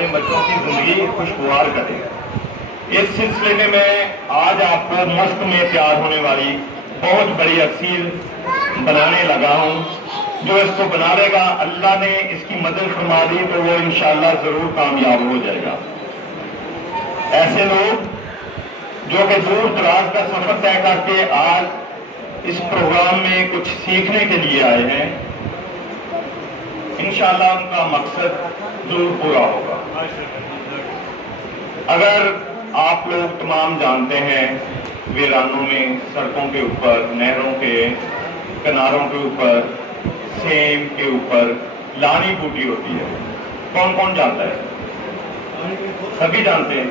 اپنے بچوں کی زندگی خوشگوار کریں۔ اس سلسلے میں آج آپ کو مفت میں تیار ہونے والی بہت بڑی اکسیر بنانے لگا ہوں۔ جو اس کو بنا لے گا، اللہ نے اس کی مدد فرما دی تو وہ انشاءاللہ ضرور کامیاب ہو جائے گا۔ ایسے لوگ جو کہ دور دراز کا سفر طے کر کے آج اس پروگرام میں کچھ سیکھنے کے لیے آئے ہیں، انشاءاللہ ان کا مقصد ضرور پورا ہوگا۔ اگر آپ لوگ تمام جانتے ہیں ویرانوں میں، سڑکوں کے اوپر، نہروں کے کناروں کے اوپر، سیم کے اوپر لانی بوٹی ہوتی ہے۔ کون کون جانتا ہے؟ سبھی جانتے ہیں۔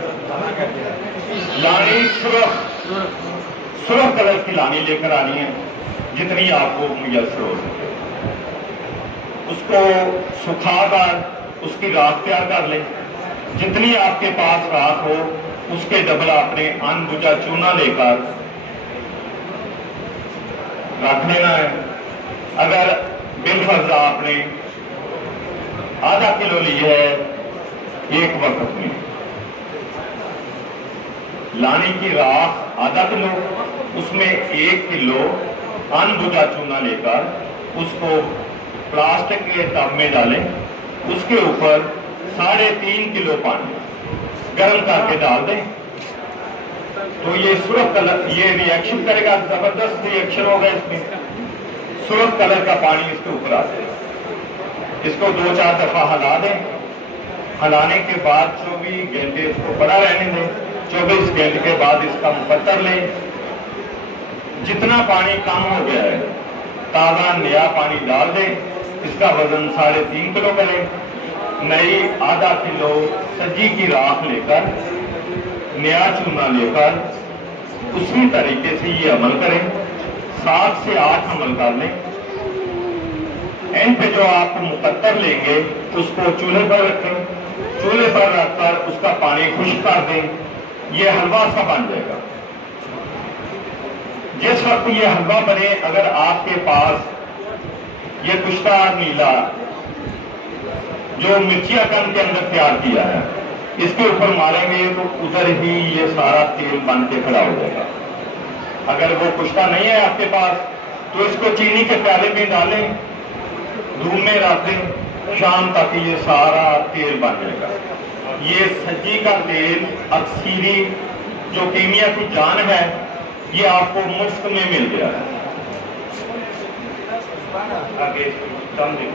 لانی سرخ کلر کی لانی لے کر آنی ہے، جتنی آپ کو میسر ہو سکے۔ اس کو سکھا کر اس کی راکھ تیار کر لیں۔ جتنی آپ کے پاس راکھ ہو اس کے ڈبل اپنے ان بجا چونا لے کر رکھ لینا ہے۔ اگر بالفرض آپ نے آدھا کلو لی ہے ایک وقت میں، لانی کی راکھ آدھا کلو، اس میں 1 کلو ان بجا چونا لے کر اس کو پلاسٹک کے ٹب میں ڈالیں۔ اس کے اوپر 3.5 کلو پانی گرم کر کے ڈال دیں تو یہ سرخ کلر، یہ ری ایکشن کرے گا، زبردست ری ایکشن ہوگا۔ اس میں سرخ کلر کا پانی اس کے اوپر آ جائے گا۔ اس کو 2-4 دفعہ ہلا دیں۔ ہلانے کے بعد 24 گھنٹے اس کو پڑا رہنے دیں۔ 24 گھنٹے کے بعد اس کا مقطر لیں۔ جتنا پانی کم ہو گیا ہے تازہ نیا پانی ڈال دیں۔ اس کا وزن 3.5 کلو کریں۔ نئی آدھا کلو سجی کی راکھ لے کر، نیا چونا لے کر اسی طریقے سے یہ عمل کریں۔ 7 سے 8 عمل کر لیں۔ اینڈ پہ جو آپ کو مقطر لیں گے اس کو چولہے پر رکھیں۔ چولہے پر رکھ کر اس کا پانی خشک کر دیں۔ یہ حلوہ سا بن جائے گا۔ جس وقت یہ حلوہ بنے، اگر آپ کے پاس یہ کشتہ نیلا جو مرچی اکن کے اندر تیار کیا ہے، اس کے اوپر ماریں گے تو ادھر ہی یہ سارا تیل بن کے کھڑا ہو جائے گا۔ اگر وہ کشتہ نہیں ہے آپ کے پاس تو اس کو چینی کے پیالے میں ڈالیں، دھوپ میں رکھ دیں، شام تک یہ سارا تیل بن جائے گا۔ یہ سجی کا تیل اکسیری جو کیمیا کی جان ہے، یہ آپ کو مفت میں مل گیا ہے۔ آگے کم دیں۔